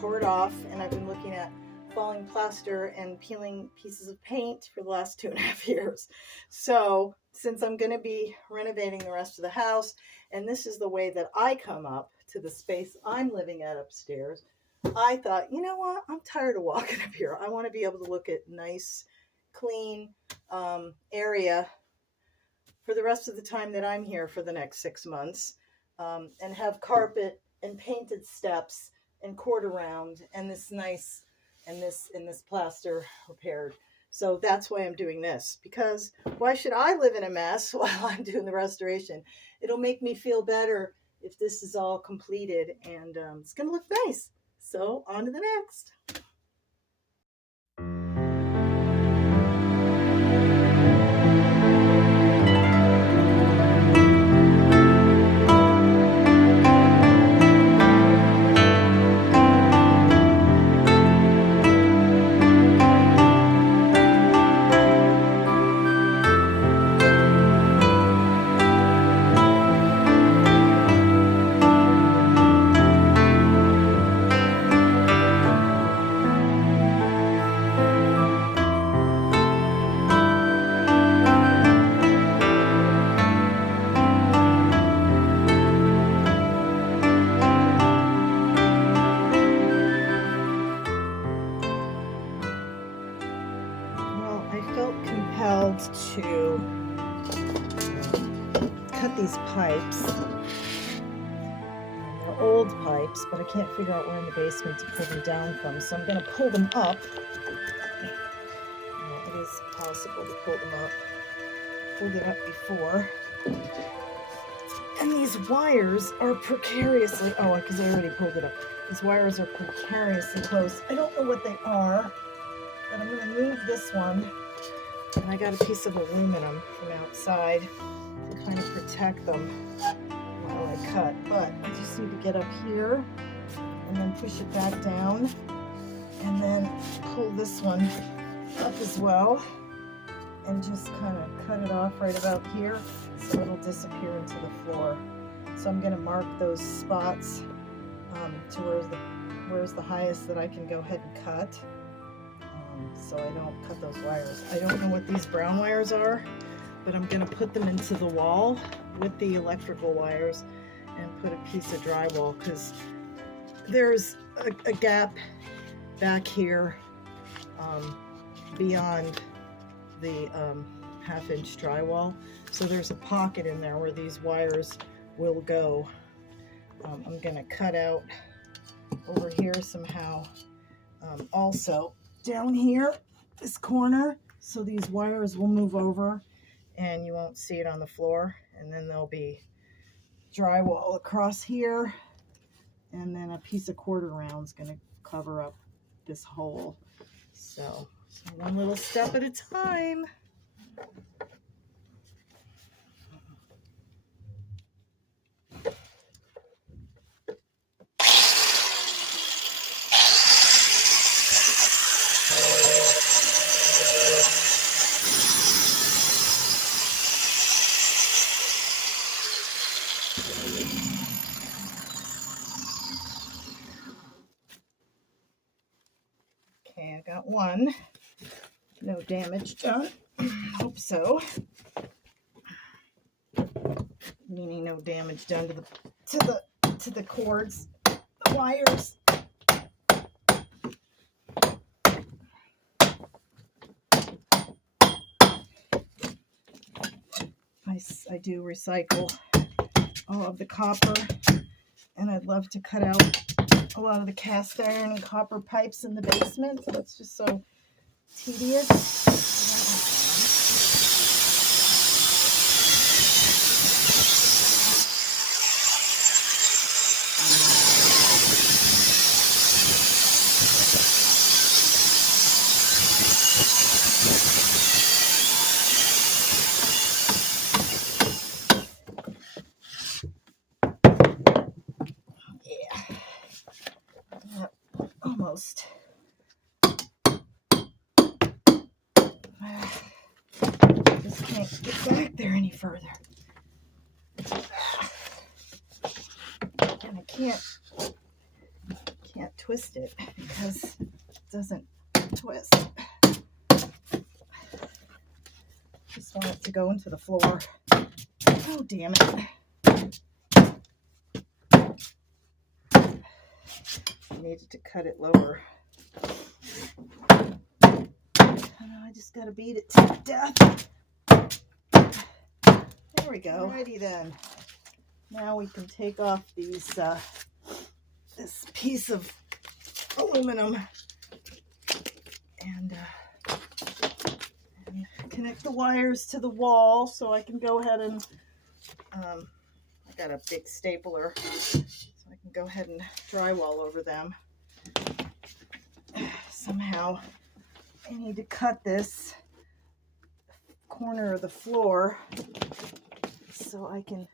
tore it off, and I've been looking at falling plaster and peeling pieces of paint for the last 2.5 years. So since I'm going to be renovating the rest of the house, and this is the way that I come up to the space I'm living at upstairs, I thought, you know what, I'm tired of walking up here. I want to be able to look at nice, clean area for the rest of the time that I'm here for the next 6 months, and have carpet and painted steps and cord around and this nice and this plaster repaired. So that's why I'm doing this, because why should I live in a mess while I'm doing the restoration? It'll make me feel better if this is all completed, and it's gonna look nice. So on to the next. To cut these pipes. They're old pipes, but I can't figure out where in the basement to pull them down from, so I'm going to pull them up. It is possible to pull them up. Pulled it up before. And these wires are precariously, because I already pulled it up. These wires are precariously close. I don't know what they are, but I'm going to move this one. And I got a piece of aluminum from outside to kind of protect them while I cut. But I just need to get up here and then push it back down and then pull this one up as well and just kind of cut it off right about here so it'll disappear into the floor. So I'm going to mark those spots to where's the highest that I can go ahead and cut. So I don't cut those wires. I don't know what these brown wires are, but I'm going to put them into the wall with the electrical wires and put a piece of drywall, because there's a gap back here beyond the 1/2-inch drywall. So there's a pocket in there where these wires will go. I'm going to cut out over here somehow. Also, down here, this corner, so these wires will move over and you won't see it on the floor, and then there'll be drywall across here, and then a piece of quarter round is going to cover up this hole. So one little step at a time. Okay, I got one. No damage done. Hope so. Meaning no damage done to the cords, the wires. I do recycle all of the copper, and I'd love to cut out a lot of the cast iron and copper pipes in the basement, so it's just so tedious. Almost. Just can't get back there any further. And I can't twist it because it doesn't twist. Just want it to go into the floor. Oh, damn it. I needed to cut it lower. I just got to beat it to death. There we go. Alrighty then. Now we can take off these, this piece of aluminum and connect the wires to the wall so I can go ahead and, I got a big stapler so I can go ahead and drywall over them. Somehow I need to cut this corner of the floor so I can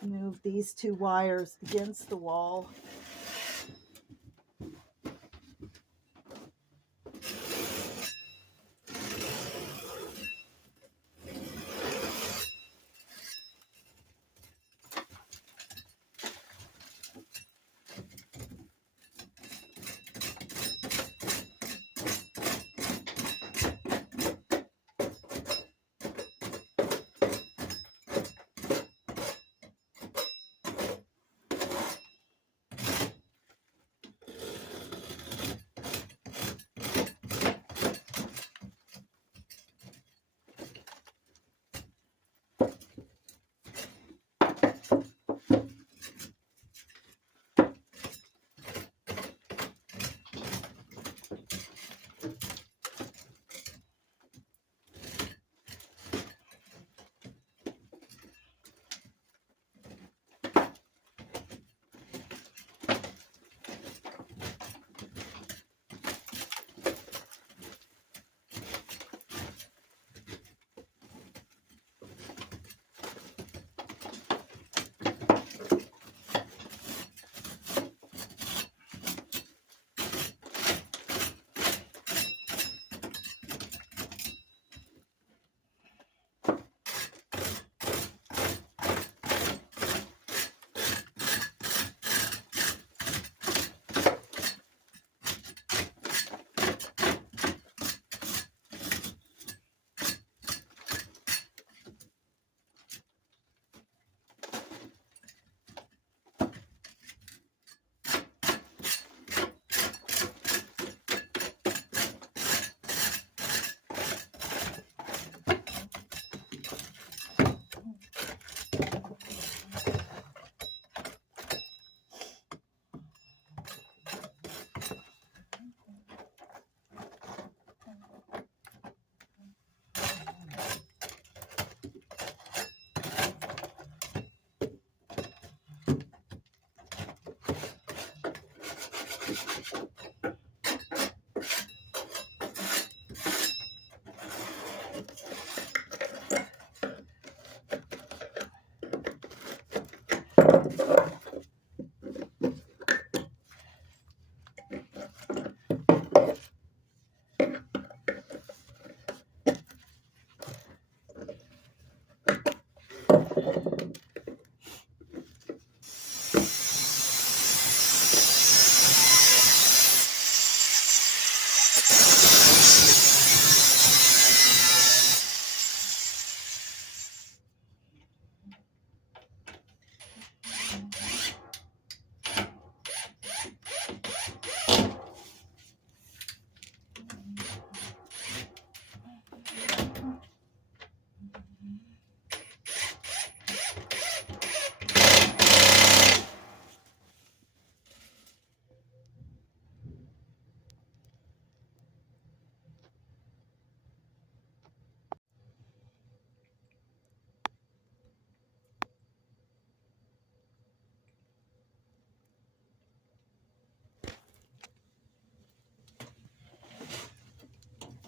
move these two wires against the wall.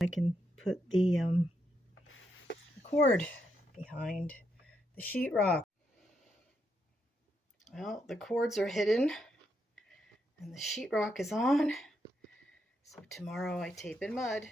I can put the cord behind the sheetrock. Well, the cords are hidden and the sheetrock is on. So tomorrow I tape in mud.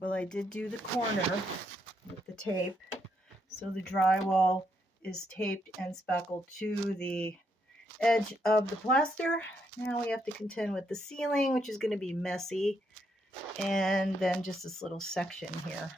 Well, I did do the corner with the tape. So the drywall is taped and spackled to the edge of the plaster. Now we have to contend with the ceiling, which is going to be messy. And then just this little section here.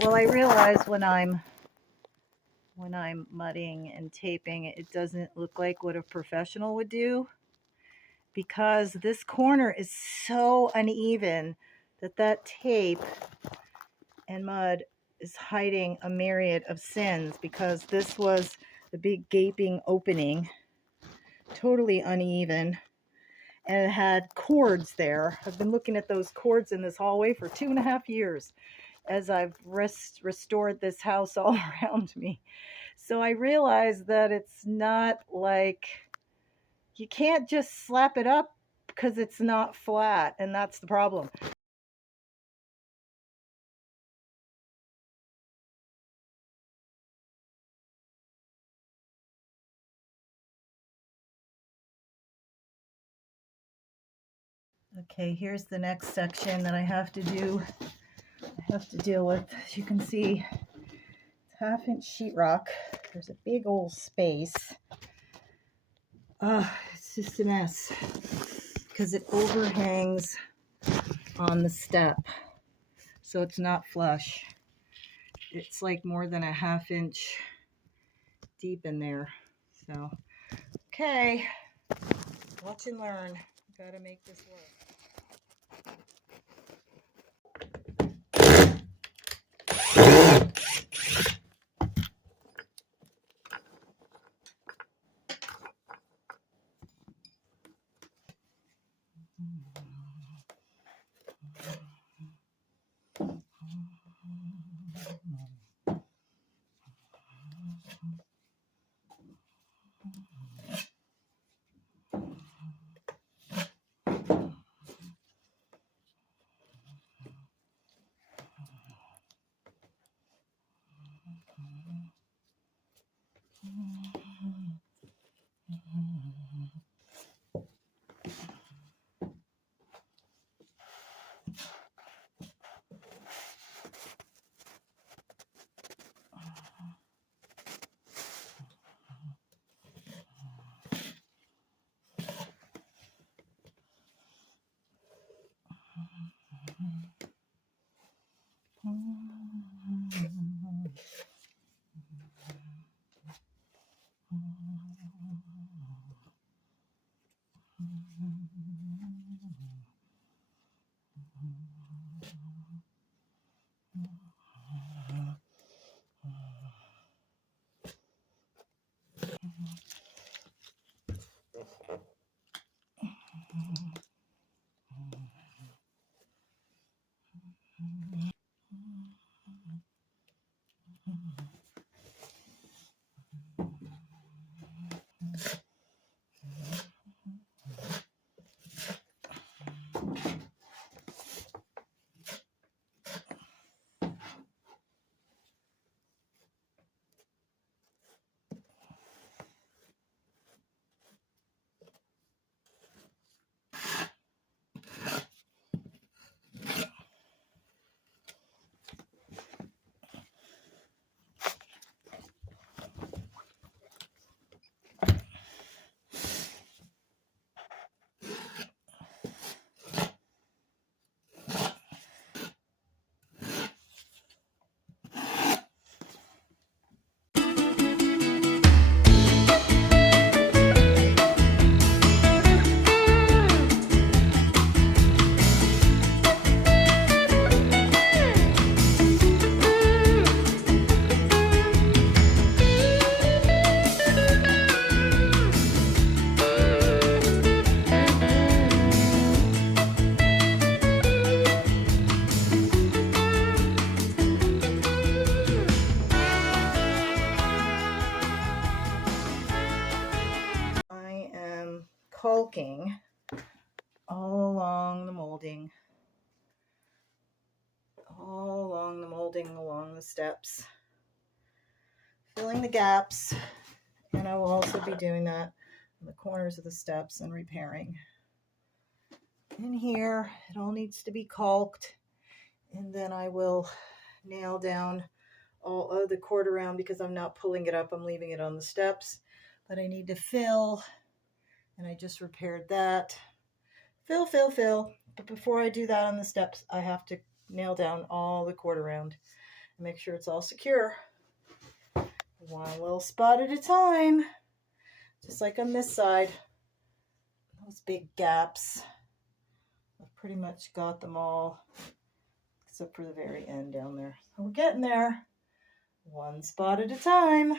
Well, I realize when I'm mudding and taping, it doesn't look like what a professional would do, because this corner is so uneven that tape and mud is hiding a myriad of sins, because this was the big gaping opening, totally uneven, and it had cords there. I've been looking at those cords in this hallway for 2.5 years as I've restored this house all around me. So I realized that it's not like, you can't just slap it up because it's not flat, and that's the problem. Okay, here's the next section that I have to do. I have to deal with, as you can see, it's 1/2-inch sheetrock. There's a big old space. It's just a mess because it overhangs on the step, so it's not flush. It's like more than a 1/2 inch deep in there. So, okay, watch and learn. Gotta make this work. Caulking all along the molding, along the steps, filling the gaps, and I will also be doing that in the corners of the steps and repairing. In here, it all needs to be caulked, and then I will nail down all of the cord around because I'm not pulling it up, I'm leaving it on the steps, but I need to fill. And I just repaired that. Fill. But before I do that on the steps, I have to nail down all the cord around and make sure it's all secure. One little spot at a time. Just like on this side. Those big gaps. I've pretty much got them all, except for the very end down there. So we're getting there. One spot at a time.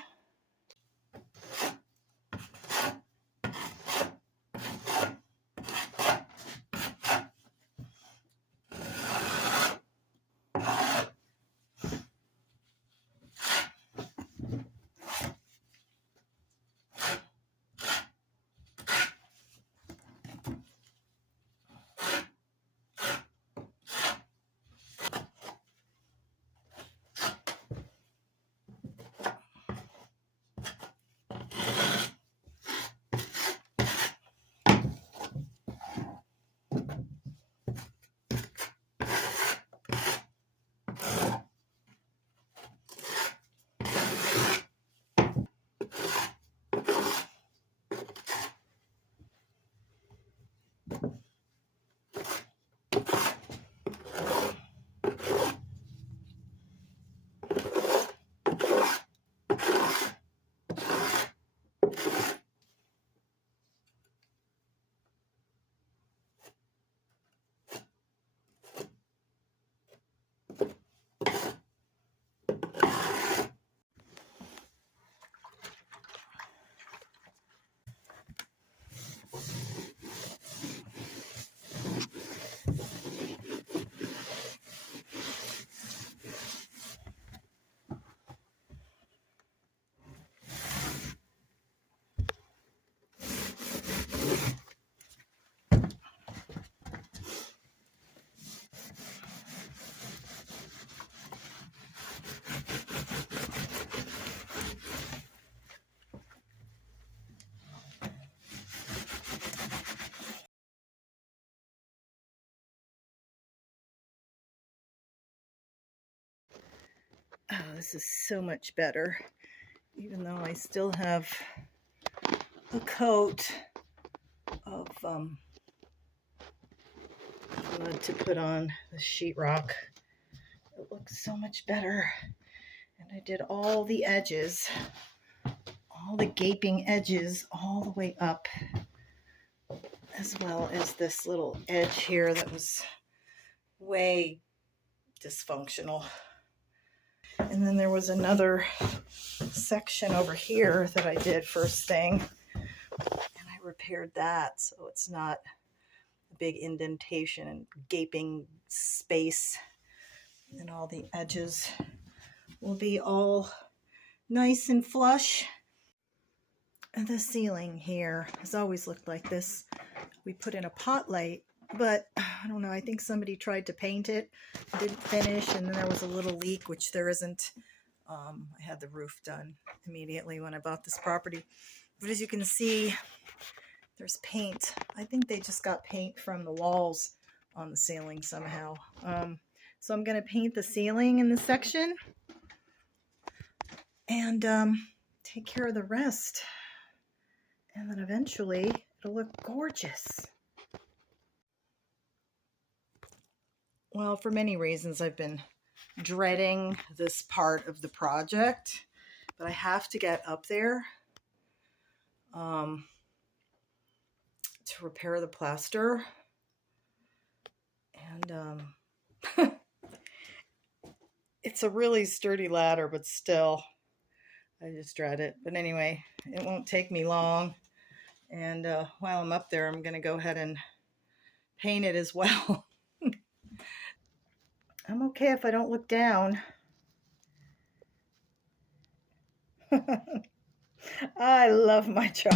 Oh, this is so much better, even though I still have a coat of mud to put on the sheetrock. It looks so much better. And I did all the edges, all the gaping edges, all the way up, as well as this little edge here that was way dysfunctional. And then there was another section over here that I did first thing, and I repaired that so it's not a big indentation and gaping space, and all the edges will be all nice and flush. And the ceiling here has always looked like this. We put in a pot light, but I don't know, I think somebody tried to paint it, didn't finish, and then there was a little leak, which there isn't. I had the roof done immediately when I bought this property. But as you can see, there's paint. I think they just got paint from the walls on the ceiling somehow. So I'm going to paint the ceiling in this section and take care of the rest. And then eventually it'll look gorgeous. Well, for many reasons, I've been dreading this part of the project, but I have to get up there to repair the plaster. And it's a really sturdy ladder, but still, I just dread it. But anyway, it won't take me long. And while I'm up there, I'm going to go ahead and paint it as well. I'm okay if I don't look down. I love my job.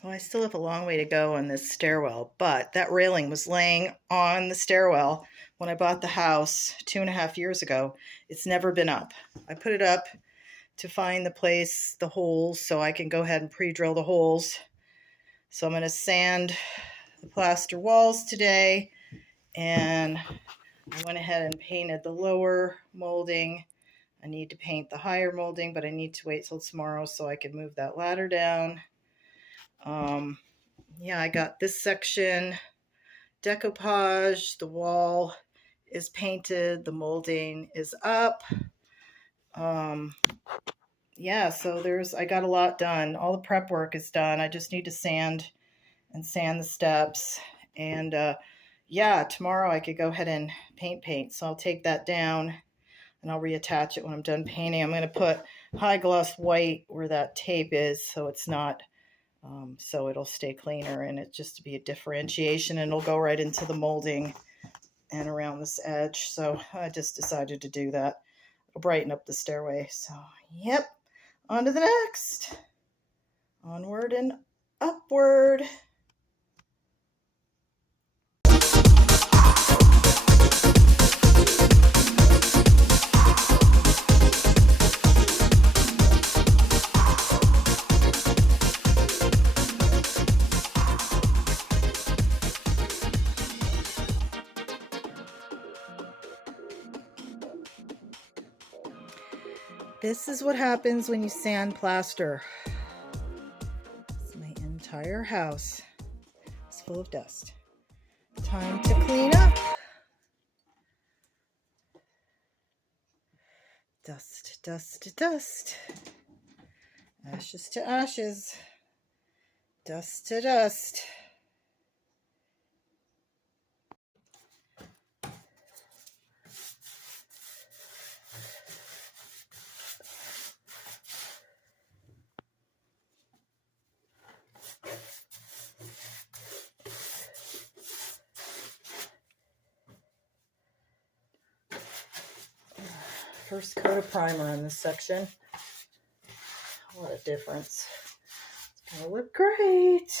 Well, I still have a long way to go on this stairwell, but that railing was laying on the stairwell when I bought the house 2.5 years ago. It's never been up. I put it up to find the holes, so I can go ahead and pre-drill the holes. So I'm going to sand the plaster walls today, and I went ahead and painted the lower molding. I need to paint the higher molding, but I need to wait till tomorrow so I can move that ladder down. Yeah, I got this section decoupage. The wall is painted. The molding is up. Yeah, so I got a lot done. All the prep work is done. I just need to sand the steps. And yeah, tomorrow I could go ahead and paint. So I'll take that down and I'll reattach it when I'm done painting. I'm going to put high gloss white where that tape is, so it's not, so it'll stay cleaner, and it just to be a differentiation, and it'll go right into the molding and around this edge. So I just decided to do that. It'll brighten up the stairway. So yep, on to the next. Onward and upward. This is what happens when you sand plaster. entire house is full of dust. Time to clean up. Dust, dust, dust. Ashes to ashes. Dust to dust. First coat of primer in this section. What a difference. It's gonna look great.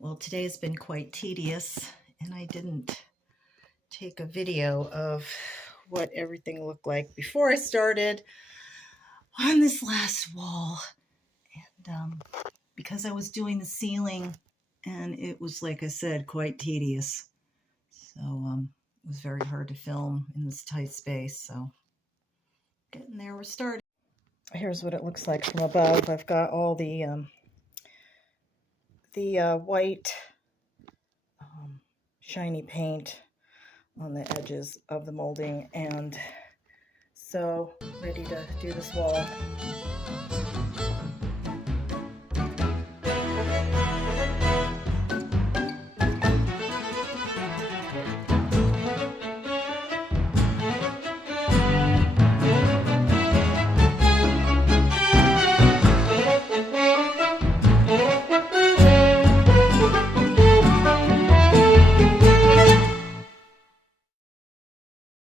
Well, today has been quite tedious, and I didn't take a video of what everything looked like before I started on this last wall. And because I was doing the ceiling, and it was, like I said, quite tedious. So it was very hard to film in this tight space. So getting there, we're starting. Here's what it looks like from above. I've got all the white shiny paint on the edges of the molding, and so ready to do this wall.